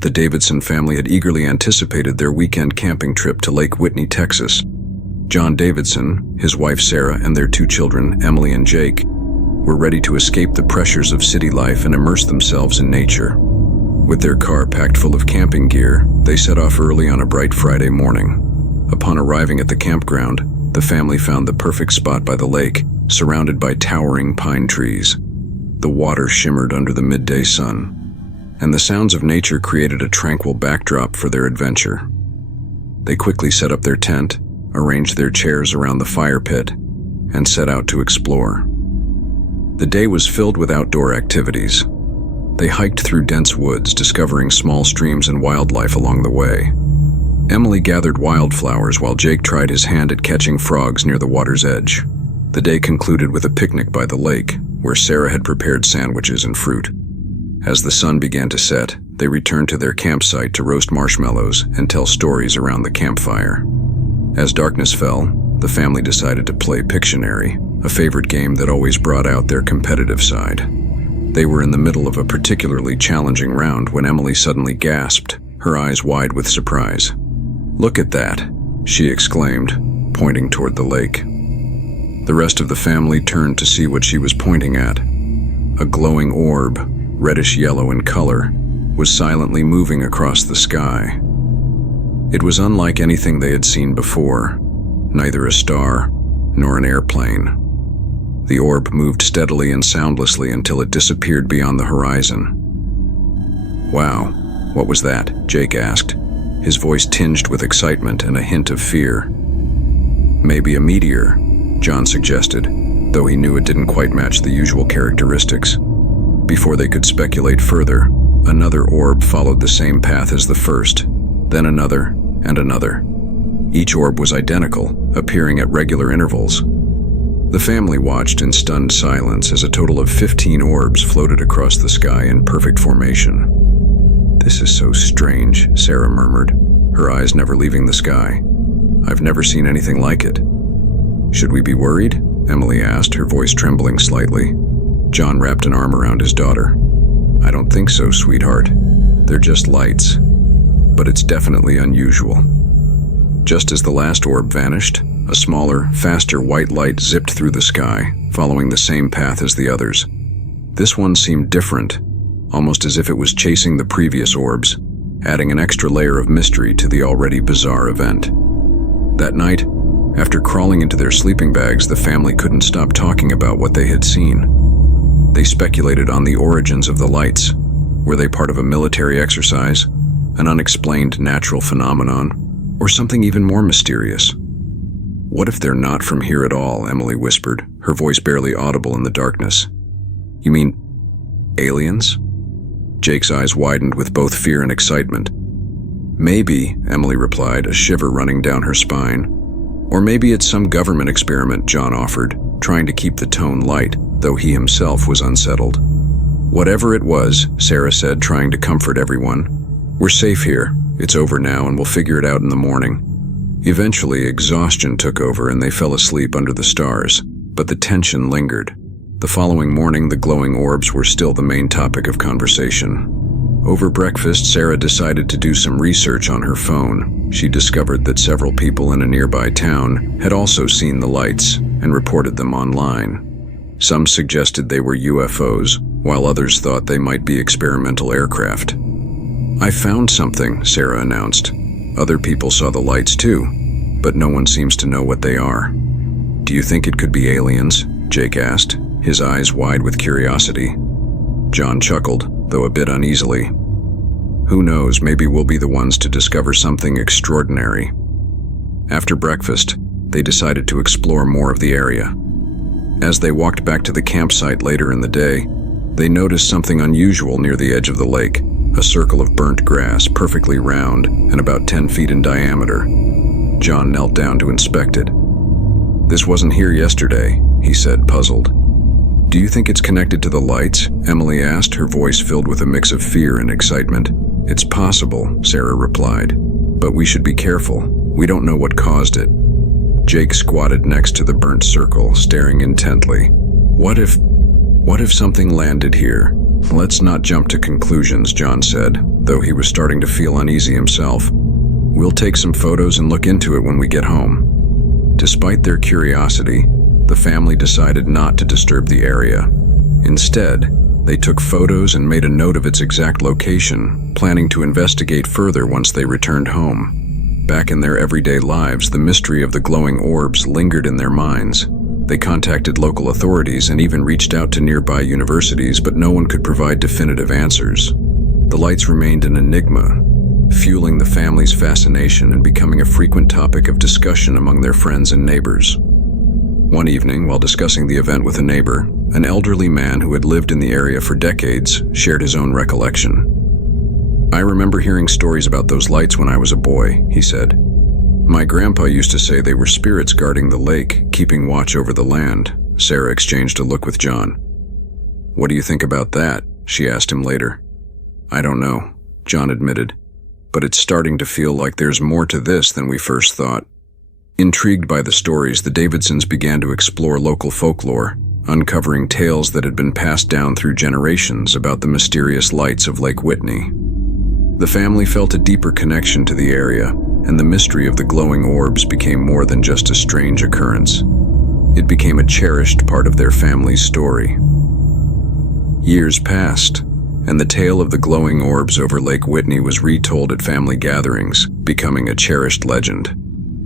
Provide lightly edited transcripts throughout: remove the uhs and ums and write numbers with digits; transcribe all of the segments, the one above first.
The Davidson family had eagerly anticipated their weekend camping trip to Lake Whitney, Texas. John Davidson, his wife Sarah, and their 2 children, Emily and Jake, were ready to escape the pressures of city life and immerse themselves in nature. With their car packed full of camping gear, they set off early on a bright Friday morning. Upon arriving at the campground, the family found the perfect spot by the lake, surrounded by towering pine trees. The water shimmered under the midday sun, and the sounds of nature created a tranquil backdrop for their adventure. They quickly set up their tent, arranged their chairs around the fire pit, and set out to explore. The day was filled with outdoor activities. They hiked through dense woods, discovering small streams and wildlife along the way. Emily gathered wildflowers while Jake tried his hand at catching frogs near the water's edge. The day concluded with a picnic by the lake, where Sarah had prepared sandwiches and fruit. As the sun began to set, they returned to their campsite to roast marshmallows and tell stories around the campfire. As darkness fell, the family decided to play Pictionary, a favorite game that always brought out their competitive side. They were in the middle of a particularly challenging round when Emily suddenly gasped, her eyes wide with surprise. "Look at that," she exclaimed, pointing toward the lake. The rest of the family turned to see what she was pointing at. A glowing orb, reddish yellow in color, was silently moving across the sky. It was unlike anything they had seen before, neither a star nor an airplane. The orb moved steadily and soundlessly until it disappeared beyond the horizon. "Wow, what was that?" Jake asked, his voice tinged with excitement and a hint of fear. "Maybe a meteor," John suggested, though he knew it didn't quite match the usual characteristics. Before they could speculate further, another orb followed the same path as the first, then another and another. Each orb was identical, appearing at regular intervals. The family watched in stunned silence as a total of 15 orbs floated across the sky in perfect formation. "This is so strange," Sarah murmured, her eyes never leaving the sky. "I've never seen anything like it." "Should we be worried?" Emily asked, her voice trembling slightly. John wrapped an arm around his daughter. "I don't think so, sweetheart. They're just lights. But it's definitely unusual." Just as the last orb vanished, a smaller, faster white light zipped through the sky, following the same path as the others. This one seemed different, almost as if it was chasing the previous orbs, adding an extra layer of mystery to the already bizarre event. That night, after crawling into their sleeping bags, the family couldn't stop talking about what they had seen. They speculated on the origins of the lights. Were they part of a military exercise, an unexplained natural phenomenon, or something even more mysterious? "What if they're not from here at all?" Emily whispered, her voice barely audible in the darkness. "You mean aliens?" Jake's eyes widened with both fear and excitement. "Maybe," Emily replied, a shiver running down her spine. "Or maybe it's some government experiment," John offered, trying to keep the tone light, though he himself was unsettled. "Whatever it was," Sarah said, trying to comfort everyone, "we're safe here. It's over now and we'll figure it out in the morning." Eventually, exhaustion took over and they fell asleep under the stars, but the tension lingered. The following morning, the glowing orbs were still the main topic of conversation. Over breakfast, Sarah decided to do some research on her phone. She discovered that several people in a nearby town had also seen the lights and reported them online. Some suggested they were UFOs, while others thought they might be experimental aircraft. "I found something," Sarah announced. "Other people saw the lights too, but no one seems to know what they are." "Do you think it could be aliens?" Jake asked, his eyes wide with curiosity. John chuckled, though a bit uneasily. "Who knows, maybe we'll be the ones to discover something extraordinary." After breakfast, they decided to explore more of the area. As they walked back to the campsite later in the day, they noticed something unusual near the edge of the lake. A circle of burnt grass, perfectly round and about 10 feet in diameter. John knelt down to inspect it. "This wasn't here yesterday," he said, puzzled. "Do you think it's connected to the lights?" Emily asked, her voice filled with a mix of fear and excitement. "It's possible," Sarah replied, "but we should be careful. We don't know what caused it." Jake squatted next to the burnt circle, staring intently. What if something landed here?" "Let's not jump to conclusions," John said, though he was starting to feel uneasy himself. "We'll take some photos and look into it when we get home." Despite their curiosity, the family decided not to disturb the area. Instead, they took photos and made a note of its exact location, planning to investigate further once they returned home. Back in their everyday lives, the mystery of the glowing orbs lingered in their minds. They contacted local authorities and even reached out to nearby universities, but no one could provide definitive answers. The lights remained an enigma, fueling the family's fascination and becoming a frequent topic of discussion among their friends and neighbors. One evening, while discussing the event with a neighbor, an elderly man who had lived in the area for decades shared his own recollection. "I remember hearing stories about those lights when I was a boy," he said. "My grandpa used to say they were spirits guarding the lake, keeping watch over the land." Sarah exchanged a look with John. "What do you think about that?" she asked him later. "I don't know," John admitted, "but it's starting to feel like there's more to this than we first thought." Intrigued by the stories, the Davidsons began to explore local folklore, uncovering tales that had been passed down through generations about the mysterious lights of Lake Whitney. The family felt a deeper connection to the area, and the mystery of the glowing orbs became more than just a strange occurrence. It became a cherished part of their family's story. Years passed, and the tale of the glowing orbs over Lake Whitney was retold at family gatherings, becoming a cherished legend.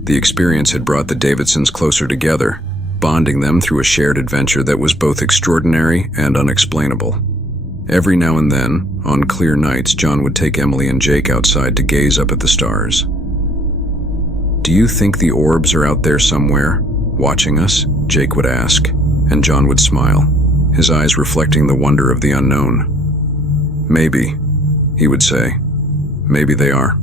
The experience had brought the Davidsons closer together, bonding them through a shared adventure that was both extraordinary and unexplainable. Every now and then, on clear nights, John would take Emily and Jake outside to gaze up at the stars. "Do you think the orbs are out there somewhere, watching us?" Jake would ask, and John would smile, his eyes reflecting the wonder of the unknown. "Maybe," he would say. "Maybe they are."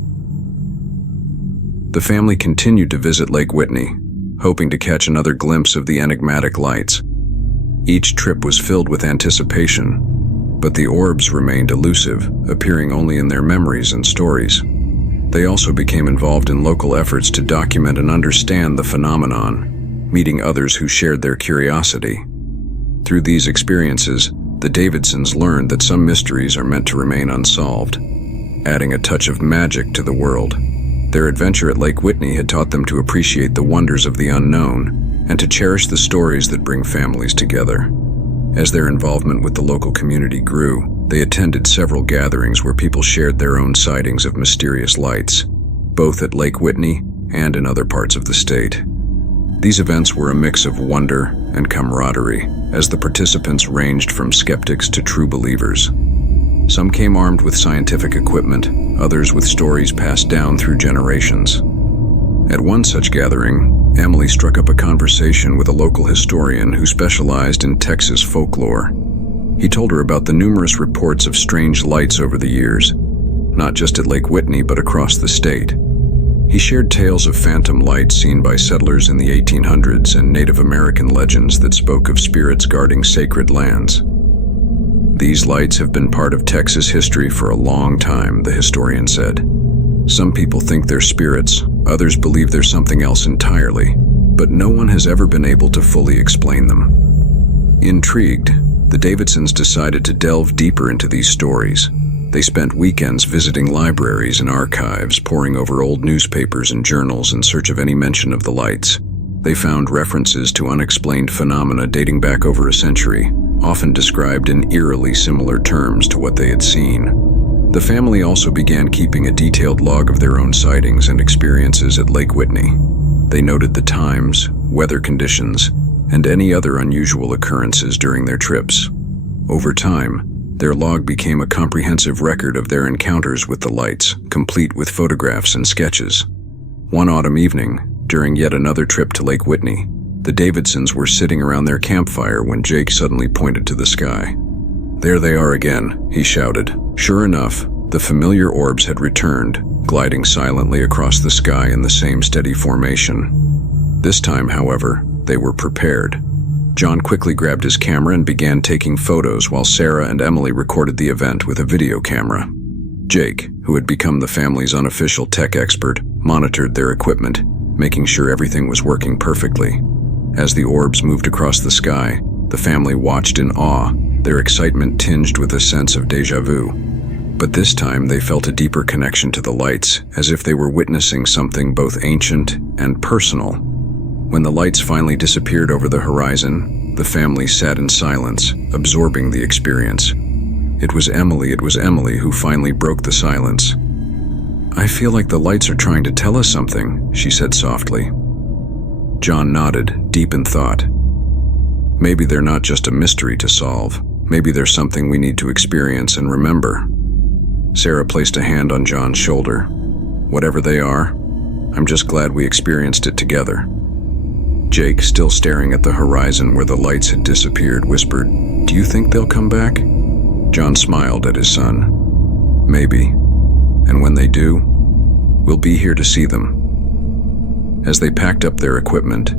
The family continued to visit Lake Whitney, hoping to catch another glimpse of the enigmatic lights. Each trip was filled with anticipation, but the orbs remained elusive, appearing only in their memories and stories. They also became involved in local efforts to document and understand the phenomenon, meeting others who shared their curiosity. Through these experiences, the Davidsons learned that some mysteries are meant to remain unsolved, adding a touch of magic to the world. Their adventure at Lake Whitney had taught them to appreciate the wonders of the unknown and to cherish the stories that bring families together. As their involvement with the local community grew, they attended several gatherings where people shared their own sightings of mysterious lights, both at Lake Whitney and in other parts of the state. These events were a mix of wonder and camaraderie, as the participants ranged from skeptics to true believers. Some came armed with scientific equipment, others with stories passed down through generations. At one such gathering, Emily struck up a conversation with a local historian who specialized in Texas folklore. He told her about the numerous reports of strange lights over the years, not just at Lake Whitney but across the state. He shared tales of phantom lights seen by settlers in the 1800s and Native American legends that spoke of spirits guarding sacred lands. "These lights have been part of Texas history for a long time," the historian said. "Some people think they're spirits, others believe they're something else entirely, but no one has ever been able to fully explain them." Intrigued, the Davidsons decided to delve deeper into these stories. They spent weekends visiting libraries and archives, poring over old newspapers and journals in search of any mention of the lights. They found references to unexplained phenomena dating back over a century, often described in eerily similar terms to what they had seen. The family also began keeping a detailed log of their own sightings and experiences at Lake Whitney. They noted the times, weather conditions, and any other unusual occurrences during their trips. Over time, their log became a comprehensive record of their encounters with the lights, complete with photographs and sketches. One autumn evening, during yet another trip to Lake Whitney, the Davidsons were sitting around their campfire when Jake suddenly pointed to the sky. "There they are again," he shouted. Sure enough, the familiar orbs had returned, gliding silently across the sky in the same steady formation. This time, however, they were prepared. John quickly grabbed his camera and began taking photos while Sarah and Emily recorded the event with a video camera. Jake, who had become the family's unofficial tech expert, monitored their equipment, making sure everything was working perfectly. As the orbs moved across the sky, the family watched in awe, their excitement tinged with a sense of déjà vu. But this time they felt a deeper connection to the lights, as if they were witnessing something both ancient and personal. When the lights finally disappeared over the horizon, the family sat in silence, absorbing the experience. It was Emily who finally broke the silence. "I feel like the lights are trying to tell us something," she said softly. John nodded, deep in thought. "Maybe they're not just a mystery to solve. Maybe they're something we need to experience and remember." Sarah placed a hand on John's shoulder. "Whatever they are, I'm just glad we experienced it together." Jake, still staring at the horizon where the lights had disappeared, whispered, "Do you think they'll come back?" John smiled at his son. "Maybe. And when they do, we'll be here to see them." As they packed up their equipment,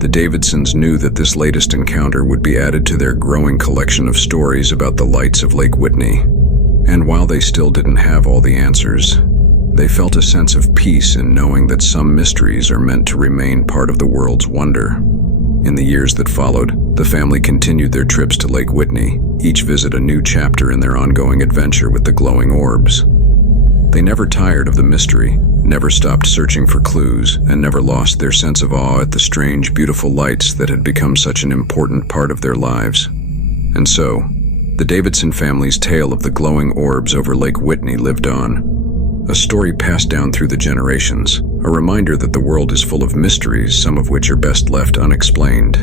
the Davidsons knew that this latest encounter would be added to their growing collection of stories about the lights of Lake Whitney. And while they still didn't have all the answers, they felt a sense of peace in knowing that some mysteries are meant to remain part of the world's wonder. In the years that followed, the family continued their trips to Lake Whitney, each visit a new chapter in their ongoing adventure with the glowing orbs. They never tired of the mystery, never stopped searching for clues, and never lost their sense of awe at the strange, beautiful lights that had become such an important part of their lives. And so, the Davidson family's tale of the glowing orbs over Lake Whitney lived on. A story passed down through the generations, a reminder that the world is full of mysteries, some of which are best left unexplained.